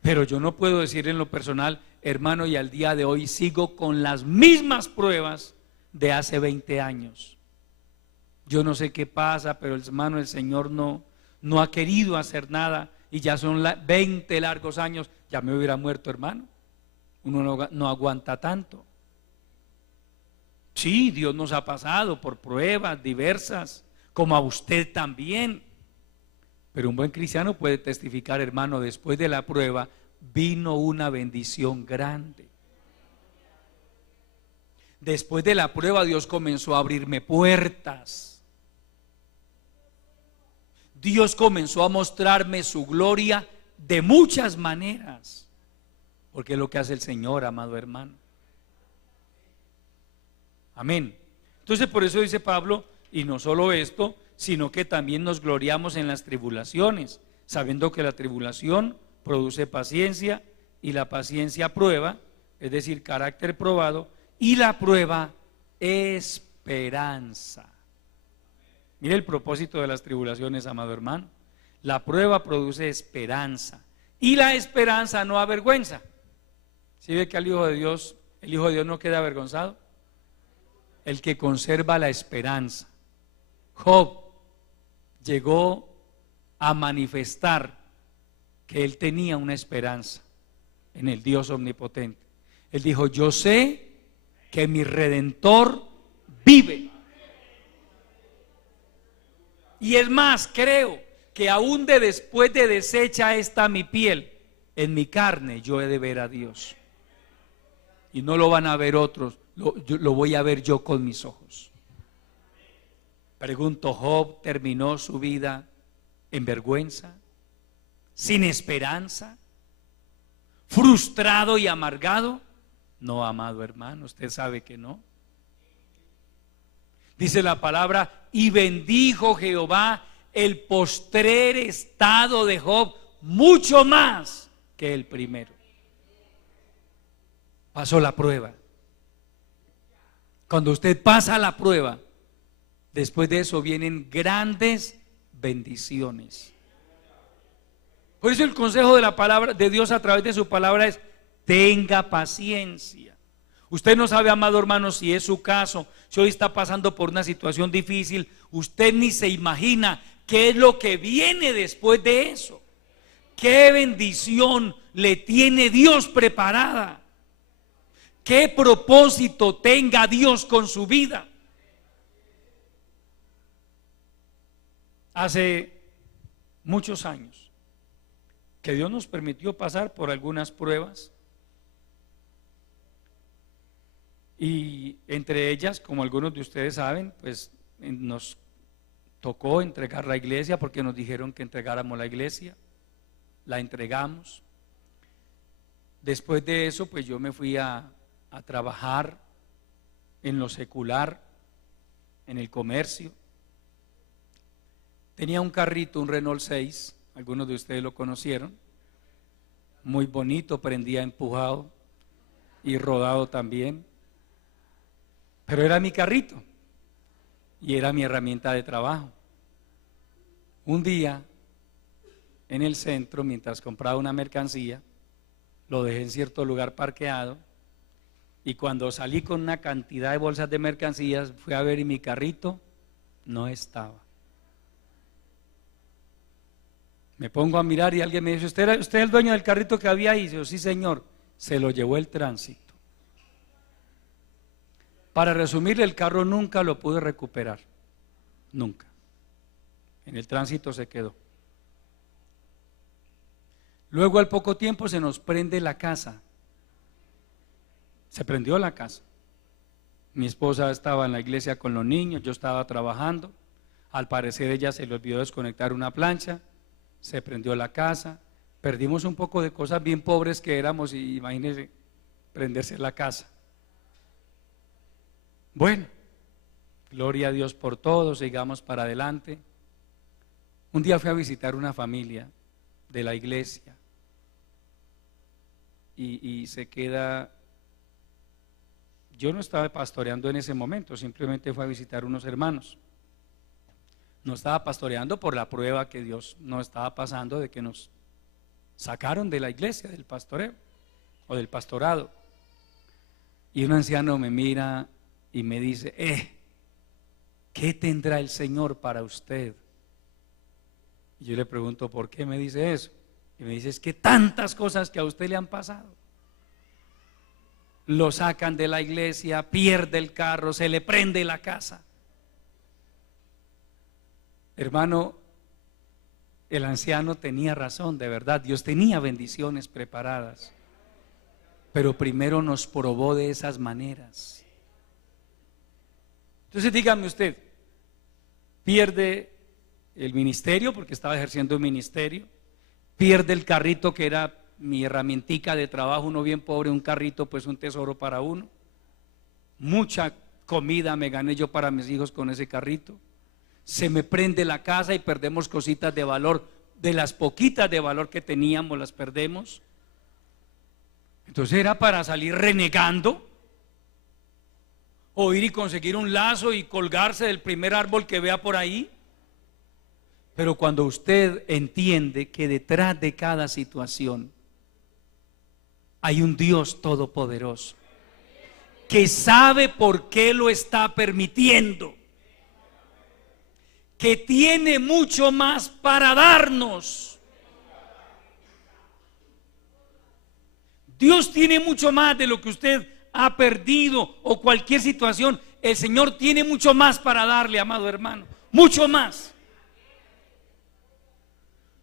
pero yo no puedo decir en lo personal, hermano, y al día de hoy sigo con las mismas pruebas de hace 20 años. Yo no sé qué pasa, pero hermano, el Señor no ha querido hacer nada y ya son 20 largos años, ya me hubiera muerto, hermano. Uno no aguanta tanto. Sí, Dios nos ha pasado por pruebas diversas, como a usted también. Pero un buen cristiano puede testificar, hermano, después de la prueba vino una bendición grande. Después de la prueba Dios comenzó a abrirme puertas. Dios comenzó a mostrarme su gloria de muchas maneras. Porque es lo que hace el Señor, amado hermano. Amén. Entonces por eso dice Pablo, y no solo esto, sino que también nos gloriamos en las tribulaciones, sabiendo que la tribulación produce paciencia, y la paciencia prueba, es decir, carácter probado, y la prueba esperanza. Mire el propósito de las tribulaciones, amado hermano. La prueba produce esperanza, y la esperanza no avergüenza. ¿Sí ve que al Hijo de Dios, el Hijo de Dios no queda avergonzado? El que conserva la esperanza. Job llegó a manifestar que él tenía una esperanza en el Dios omnipotente. Él dijo: yo sé que mi Redentor vive. Y es más, creo que aún después de deshecha esta mi piel, en mi carne yo he de ver a Dios. Y no lo van a ver otros, lo voy a ver yo con mis ojos. Pregunto, ¿Job terminó su vida en vergüenza, sin esperanza, frustrado y amargado? No, amado hermano, usted sabe que no. Dice la palabra: y bendijo Jehová el postrer estado de Job mucho más que el primero. Pasó la prueba. Cuando usted pasa la prueba, después de eso vienen grandes bendiciones. Por eso el consejo de la palabra de Dios a través de su palabra es: tenga paciencia. Usted no sabe, amado hermano, si es su caso, si hoy está pasando por una situación difícil, usted ni se imagina qué es lo que viene después de eso. Qué bendición le tiene Dios preparada. Qué propósito tenga Dios con su vida. Hace muchos años que Dios nos permitió pasar por algunas pruebas, y entre ellas, como algunos de ustedes saben, pues nos tocó entregar la iglesia, porque nos dijeron que entregáramos la iglesia. La entregamos. Después de eso, pues yo me fui a trabajar en lo secular, en el comercio. Tenía un carrito, un Renault 6, algunos de ustedes lo conocieron, muy bonito, prendía empujado y rodado también, pero era mi carrito y era mi herramienta de trabajo. Un día en el centro, mientras compraba una mercancía, lo dejé en cierto lugar parqueado, y cuando salí con una cantidad de bolsas de mercancías, fui a ver y mi carrito no estaba. Me pongo a mirar y alguien me dice: ¿Usted es el dueño del carrito que había ahí? Y yo: sí, señor. Se lo llevó el tránsito. Para resumirle, el carro nunca lo pude recuperar. Nunca. En el tránsito se quedó. Luego, al poco tiempo, se nos prende la casa. Se prendió la casa. Mi esposa estaba en la iglesia con los niños, yo estaba trabajando. Al parecer ella se le olvidó desconectar una plancha, se prendió la casa, perdimos un poco de cosas bien pobres que éramos y imagínense prenderse la casa. Bueno, gloria a Dios por todo, sigamos para adelante. Un día fui a visitar una familia de la iglesia y se queda, yo no estaba pastoreando en ese momento, simplemente fui a visitar unos hermanos. No estaba pastoreando por la prueba que Dios nos estaba pasando de que nos sacaron de la iglesia, del pastoreo o del pastorado. Y un anciano me mira y me dice: ¿qué tendrá el Señor para usted? Y yo le pregunto: ¿por qué me dice eso? Y me dice: es que tantas cosas que a usted le han pasado. Lo sacan de la iglesia, pierde el carro, se le prende la casa. Hermano, el anciano tenía razón, de verdad. Dios tenía bendiciones preparadas, pero primero nos probó de esas maneras. Entonces dígame usted, pierde el ministerio porque estaba ejerciendo un ministerio, pierde el carrito que era mi herramientica de trabajo, uno bien pobre, un carrito pues un tesoro para uno. Mucha comida me gané yo para mis hijos con ese carrito. Se me prende la casa y perdemos cositas de valor, de las poquitas de valor que teníamos las perdemos. Entonces era para salir renegando, o ir y conseguir un lazo y colgarse del primer árbol que vea por ahí. Pero cuando usted entiende que detrás de cada situación hay un Dios todopoderoso que sabe por qué lo está permitiendo, que tiene mucho más para darnos. Dios tiene mucho más de lo que usted ha perdido o cualquier situación. El Señor tiene mucho más para darle, amado hermano, mucho más.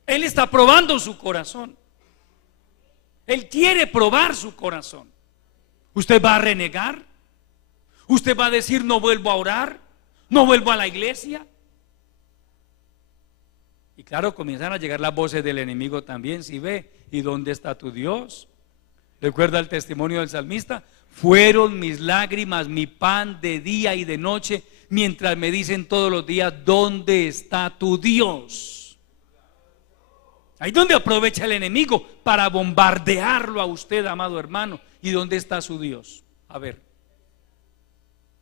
Él está probando su corazón. Él quiere probar su corazón. ¿Usted va a renegar? ¿Usted va a decir: no vuelvo a orar, no vuelvo a la iglesia? Y claro, comienzan a llegar las voces del enemigo también. Si ve, ¿y dónde está tu Dios? ¿Recuerda el testimonio del salmista? Fueron mis lágrimas mi pan de día y de noche, mientras me dicen todos los días: ¿dónde está tu Dios? Ahí donde aprovecha el enemigo para bombardearlo a usted, amado hermano. ¿Y dónde está su Dios? A ver,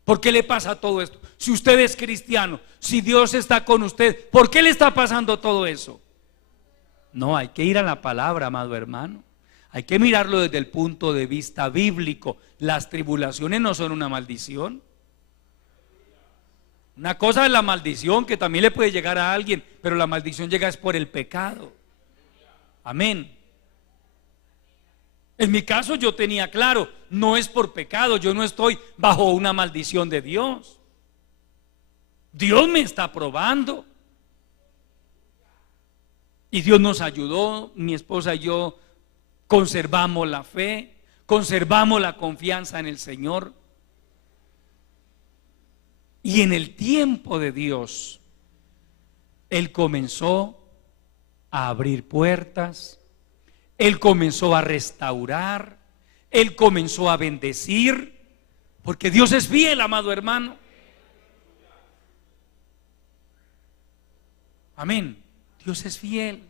¿por qué le pasa todo esto? Si usted es cristiano, si Dios está con usted, ¿por qué le está pasando todo eso? No, hay que ir a la palabra, amado hermano. Hay que mirarlo desde el punto de vista bíblico. Las tribulaciones no son una maldición. Una cosa es la maldición, que también le puede llegar a alguien, pero la maldición llega es por el pecado. Amén. En mi caso yo tenía claro, no es por pecado, yo no estoy bajo una maldición de Dios. Dios me está probando. Y Dios nos ayudó, mi esposa y yo conservamos la fe, conservamos la confianza en el Señor. Y en el tiempo de Dios, Él comenzó a abrir puertas, Él comenzó a restaurar, Él comenzó a bendecir, porque Dios es fiel, amado hermano. Amén. Dios es fiel.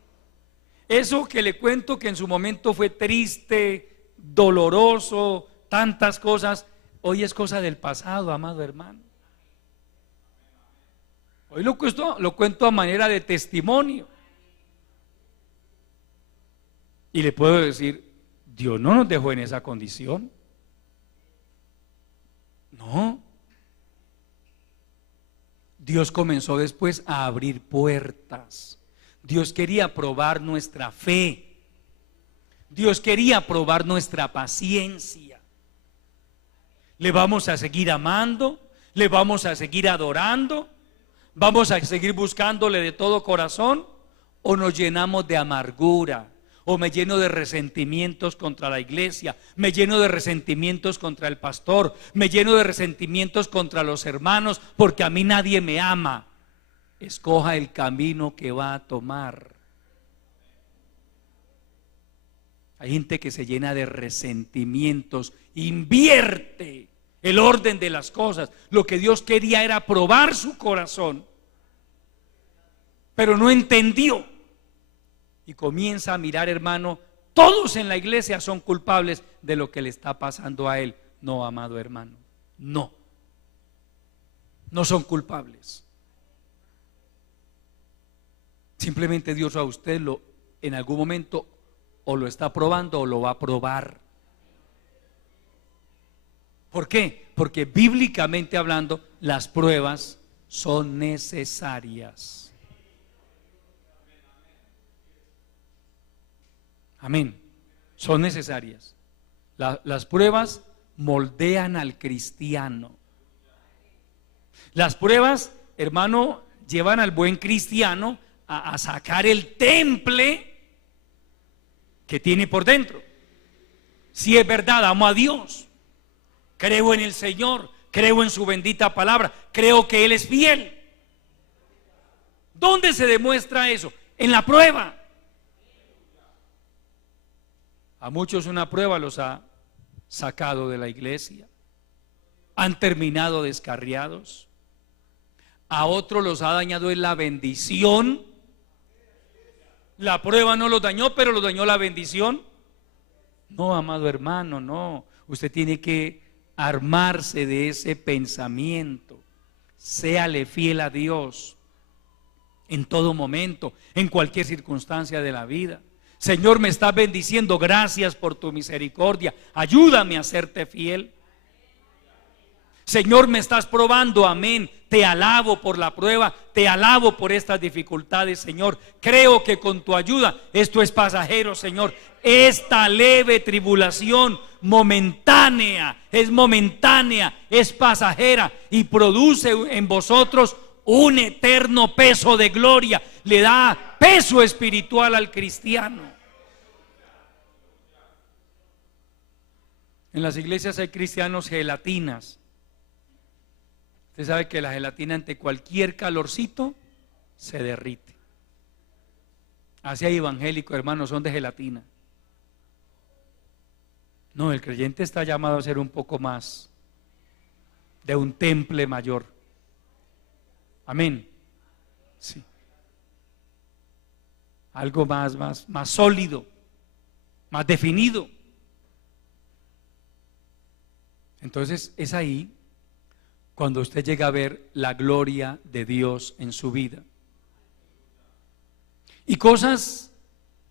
Eso que le cuento que en su momento fue triste, doloroso, tantas cosas, hoy es cosa del pasado, amado hermano. Hoy lo cuento a manera de testimonio. Y le puedo decir, Dios no nos dejó en esa condición. No. Dios comenzó después a abrir puertas. Dios quería probar nuestra fe. Dios quería probar nuestra paciencia. ¿Le vamos a seguir amando? ¿Le vamos a seguir adorando? ¿Vamos a seguir buscándole de todo corazón? ¿O nos llenamos de amargura? ¿O me lleno de resentimientos contra la iglesia? ¿Me lleno de resentimientos contra el pastor? ¿Me lleno de resentimientos contra los hermanos porque a mí nadie me ama? escoja el camino que va a tomar. Hay gente que se llena de resentimientos, invierte el orden de las cosas. Lo que Dios quería era probar su corazón, pero no entendió. Y comienza a mirar, hermano, todos en la iglesia son culpables de lo que le está pasando a él. No, amado hermano, no son culpables. Simplemente Dios a usted en algún momento o lo está probando o lo va a probar. ¿Por qué? Porque bíblicamente hablando, las pruebas son necesarias. Amén. Son necesarias. Las pruebas moldean al cristiano. Las pruebas, hermano, llevan al buen cristiano a sacar el temple que tiene por dentro. Si es verdad, amo a Dios, creo en el Señor, creo en su bendita palabra, creo que Él es fiel. ¿Dónde se demuestra eso? En la prueba. A muchos una prueba los ha sacado de la iglesia, han terminado descarriados. A otros los ha dañado en la bendición. La prueba no los dañó, pero los dañó la bendición. No, amado hermano, no. Usted tiene que armarse de ese pensamiento. Séale fiel a Dios en todo momento, en cualquier circunstancia de la vida. Señor, me estás bendiciendo, gracias por tu misericordia. Ayúdame a serte fiel. Señor, me estás probando, amén. Te alabo por la prueba, te alabo por estas dificultades, Señor. Creo que con tu ayuda esto es pasajero, Señor. Esta leve tribulación momentánea, es pasajera y produce en vosotros un eterno peso de gloria. Le da peso espiritual al cristiano. En las iglesias hay cristianos gelatinas. Usted sabe que la gelatina ante cualquier calorcito se derrite. Así hay evangélicos, hermanos, son de gelatina. No, el creyente está llamado a ser un poco más de un temple mayor. Amén. Sí. Algo más sólido, más definido. Entonces es ahí cuando usted llega a ver la gloria de Dios en su vida. Y cosas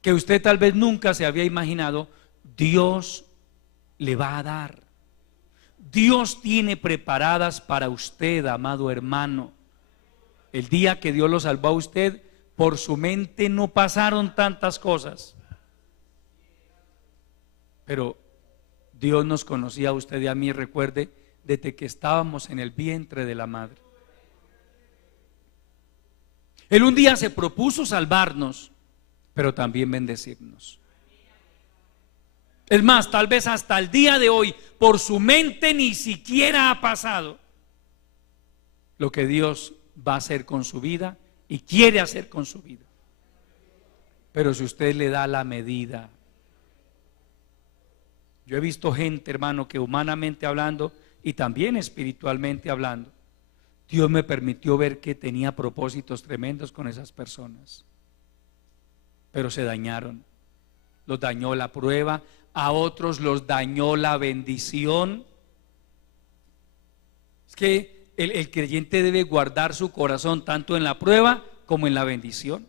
que usted tal vez nunca se había imaginado, Dios le va a dar. Dios tiene preparadas para usted, amado hermano. El día que Dios lo salvó a usted, por su mente no pasaron tantas cosas. Pero Dios nos conocía a usted y a mí, recuerde, desde que estábamos en el vientre de la madre. Él un día se propuso salvarnos, pero también bendecirnos. Es más, tal vez hasta el día de hoy, por su mente ni siquiera ha pasado lo que Dios va a hacer con su vida y quiere hacer con su vida. Pero si usted le da la medida. Yo he visto gente, hermano, que humanamente hablando y también espiritualmente hablando, Dios me permitió ver que tenía propósitos tremendos con esas personas, pero se dañaron. Los dañó la prueba, a otros los dañó la bendición. Es que el creyente debe guardar su corazón tanto en la prueba como en la bendición.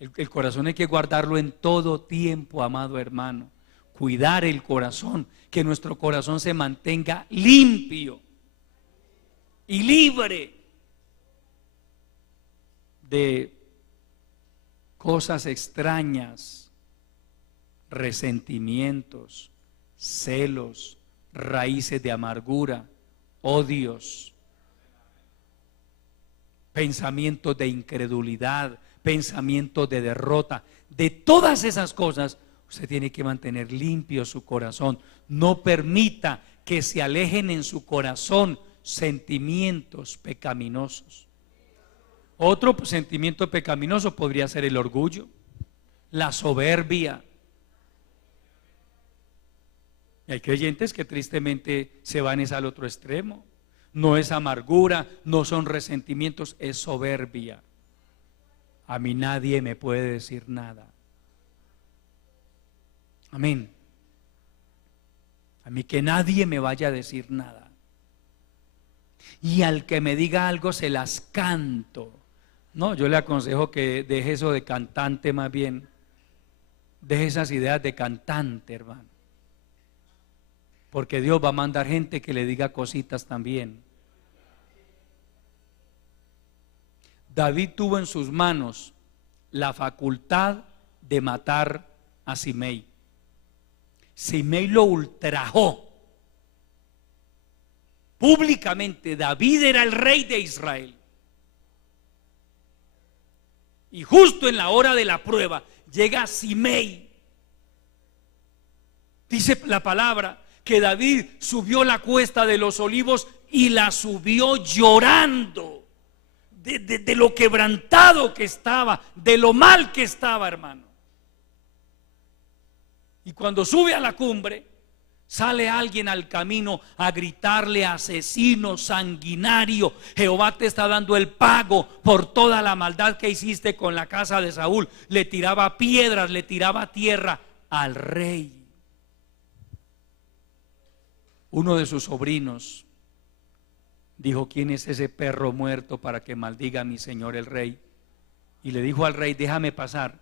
El corazón hay que guardarlo en todo tiempo, amado hermano. Cuidar el corazón, que nuestro corazón se mantenga limpio y libre de cosas extrañas, resentimientos, celos, raíces de amargura, odios, pensamientos de incredulidad, pensamientos de derrota. De todas esas cosas usted tiene que mantener limpio su corazón. No permita que se alejen en su corazón sentimientos pecaminosos. Otro sentimiento pecaminoso podría ser el orgullo, la soberbia. Y hay creyentes que tristemente se van al otro extremo. No es amargura, no son resentimientos, es soberbia. A mí nadie me puede decir nada. Amén. A mí que nadie me vaya a decir nada. Y al que me diga algo se las canto. No, yo le aconsejo que deje eso de cantante más bien. Deje esas ideas de cantante, hermano. Porque Dios va a mandar gente que le diga cositas también. David tuvo en sus manos la facultad de matar a Simei. Simei lo ultrajó públicamente. David era el rey de Israel. Y justo en la hora de la prueba llega Simei. Dice la palabra que David subió la cuesta de los olivos y la subió llorando de lo quebrantado que estaba, de lo mal que estaba, hermano. Y cuando sube a la cumbre, sale alguien al camino a gritarle: asesino, sanguinario, Jehová te está dando el pago por toda la maldad que hiciste con la casa de Saúl. Le tiraba piedras, le tiraba tierra al rey. Uno de sus sobrinos dijo: ¿quién es ese perro muerto para que maldiga a mi señor el rey? Y le dijo al rey: déjame pasar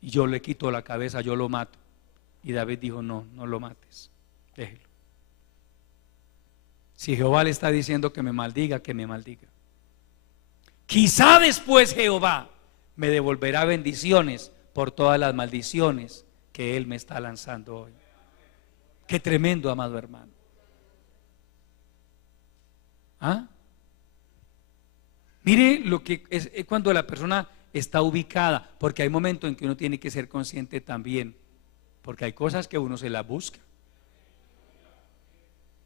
y yo le quito la cabeza, yo lo mato. Y David dijo: no, no lo mates, déjelo. Si Jehová le está diciendo que me maldiga, que me maldiga. Quizá después Jehová me devolverá bendiciones por todas las maldiciones que él me está lanzando hoy. Qué tremendo, amado hermano. ¿Ah? Mire lo que es cuando la persona está ubicada, porque hay momentos en que uno tiene que ser consciente también, porque hay cosas que uno se las busca.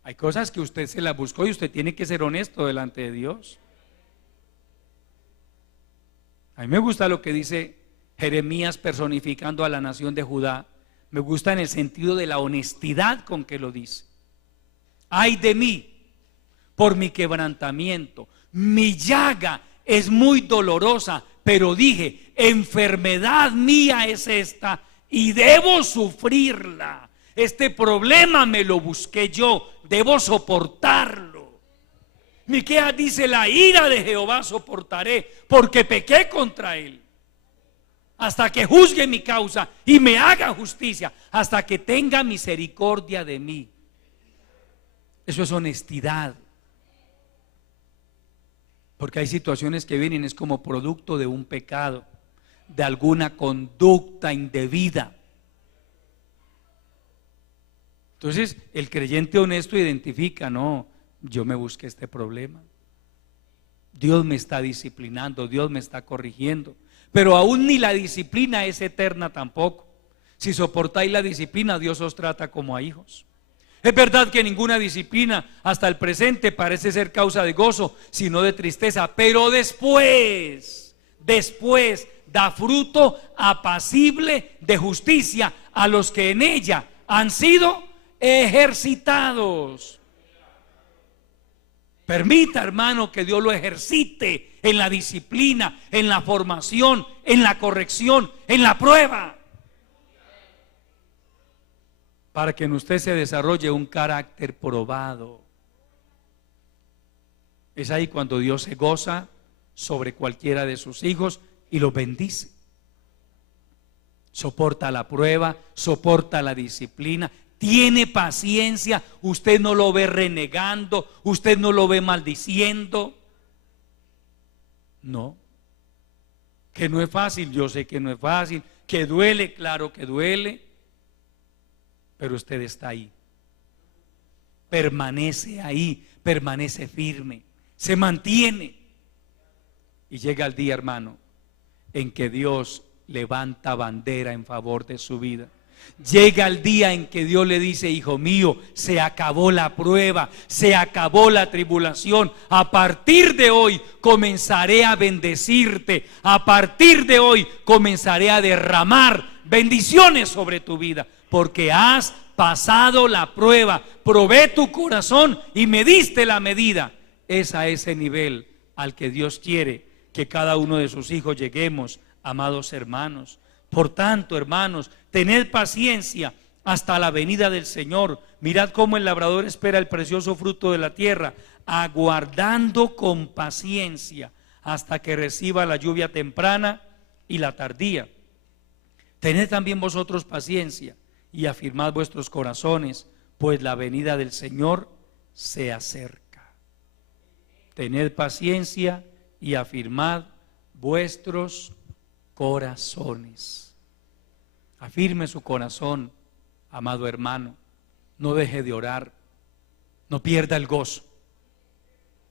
Hay cosas que usted se las buscó y usted tiene que ser honesto delante de Dios. A mí me gusta lo que dice Jeremías personificando a la nación de Judá. Me gusta en el sentido de la honestidad con que lo dice. Ay de mí por mi quebrantamiento, mi llaga es muy dolorosa, pero dije: enfermedad mía es esta y debo sufrirla. Este problema me lo busqué yo, debo soportarlo. Miqueas dice: la ira de Jehová soportaré, porque pequé contra él, hasta que juzgue mi causa y me haga justicia, hasta que tenga misericordia de mí. Eso es honestidad. Porque hay situaciones que vienen es como producto de un pecado, de alguna conducta indebida. Entonces el creyente honesto identifica: no, yo me busqué este problema, Dios me está disciplinando, Dios me está corrigiendo. Pero aún ni la disciplina es eterna tampoco. Si soportáis la disciplina, Dios os trata como a hijos. Es verdad que ninguna disciplina hasta el presente parece ser causa de gozo, sino de tristeza, pero después da fruto apacible de justicia a los que en ella han sido ejercitados. Permita, hermano, que Dios lo ejercite en la disciplina, en la formación, en la corrección, en la prueba, para que en usted se desarrolle un carácter probado. Es ahí cuando Dios se goza sobre cualquiera de sus hijos y los bendice. Soporta la prueba, soporta la disciplina, tiene paciencia. Usted no lo ve renegando, usted no lo ve maldiciendo. No. Que no es fácil, yo sé que no es fácil. Que duele, claro que duele. Pero usted está ahí, permanece ahí, permanece firme, se mantiene. Y llega el día, hermano, en que Dios levanta bandera en favor de su vida. Llega el día en que Dios le dice: hijo mío, se acabó la prueba, se acabó la tribulación. A partir de hoy comenzaré a bendecirte. A partir de hoy comenzaré a derramar bendiciones sobre tu vida, porque has pasado la prueba. Probé tu corazón y me diste la medida. Es a ese nivel al que Dios quiere que cada uno de sus hijos lleguemos, amados hermanos. Por tanto, hermanos, tened paciencia hasta la venida del Señor. Mirad cómo el labrador espera el precioso fruto de la tierra, aguardando con paciencia hasta que reciba la lluvia temprana y la tardía. Tened también vosotros paciencia y afirmad vuestros corazones, pues la venida del Señor se acerca. Tened paciencia y afirmad vuestros corazones. Afirme su corazón, amado hermano. No deje de orar. No pierda el gozo.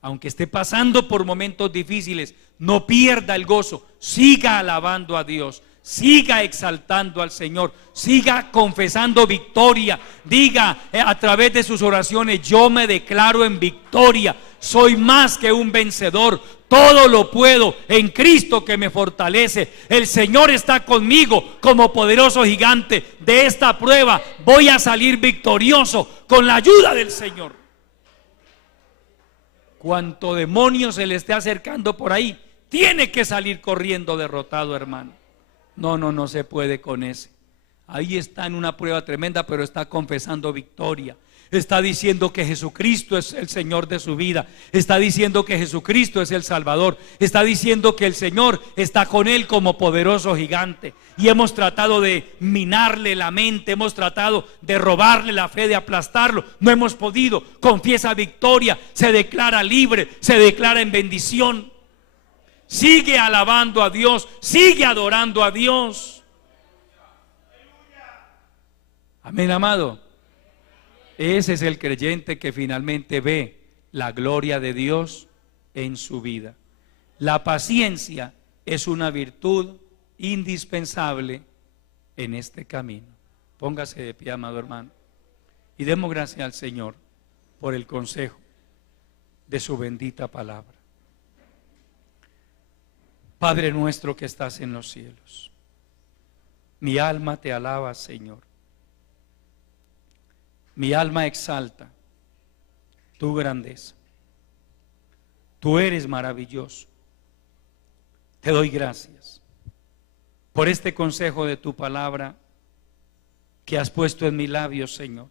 Aunque esté pasando por momentos difíciles, no pierda el gozo. Siga alabando a Dios. Siga exaltando al Señor. Siga confesando victoria. Diga a través de sus oraciones: yo me declaro en victoria. Soy más que un vencedor. Todo lo puedo en Cristo que me fortalece. El Señor está conmigo como poderoso gigante. De esta prueba voy a salir victorioso con la ayuda del Señor. Cuanto demonio se le esté acercando por ahí, tiene que salir corriendo derrotado, hermano. No se puede con ese. Ahí está en una prueba tremenda, pero está confesando victoria. Está diciendo que Jesucristo es el Señor de su vida. Está diciendo que Jesucristo es el Salvador. Está diciendo que el Señor está con él como poderoso gigante. Y hemos tratado de minarle la mente, hemos tratado de robarle la fe, de aplastarlo. No hemos podido. Confiesa victoria, se declara libre, se declara en bendición. Sigue alabando a Dios, sigue adorando a Dios. Amén, amado. Ese es el creyente que finalmente ve la gloria de Dios en su vida. La paciencia es una virtud indispensable en este camino. Póngase de pie, amado hermano, y demos gracias al Señor por el consejo de su bendita palabra. Padre nuestro que estás en los cielos, mi alma te alaba, Señor. Mi alma exalta tu grandeza. Tú eres maravilloso. Te doy gracias por este consejo de tu palabra que has puesto en mis labios, Señor.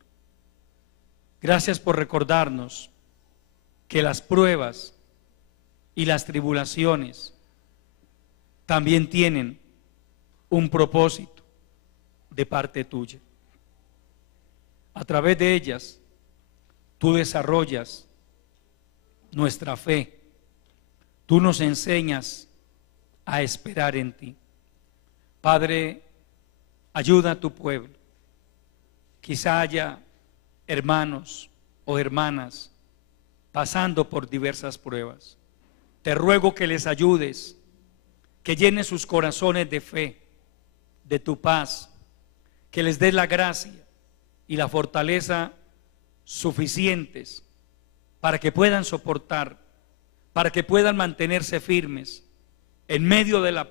Gracias por recordarnos que las pruebas y las tribulaciones también tienen un propósito de parte tuya. A través de ellas, tú desarrollas nuestra fe. Tú nos enseñas a esperar en ti. Padre, ayuda a tu pueblo. Quizá haya hermanos o hermanas pasando por diversas pruebas. Te ruego que les ayudes, que llenes sus corazones de fe, de tu paz, que les des la gracia y la fortaleza suficientes para que puedan soportar, para que puedan mantenerse firmes en medio de la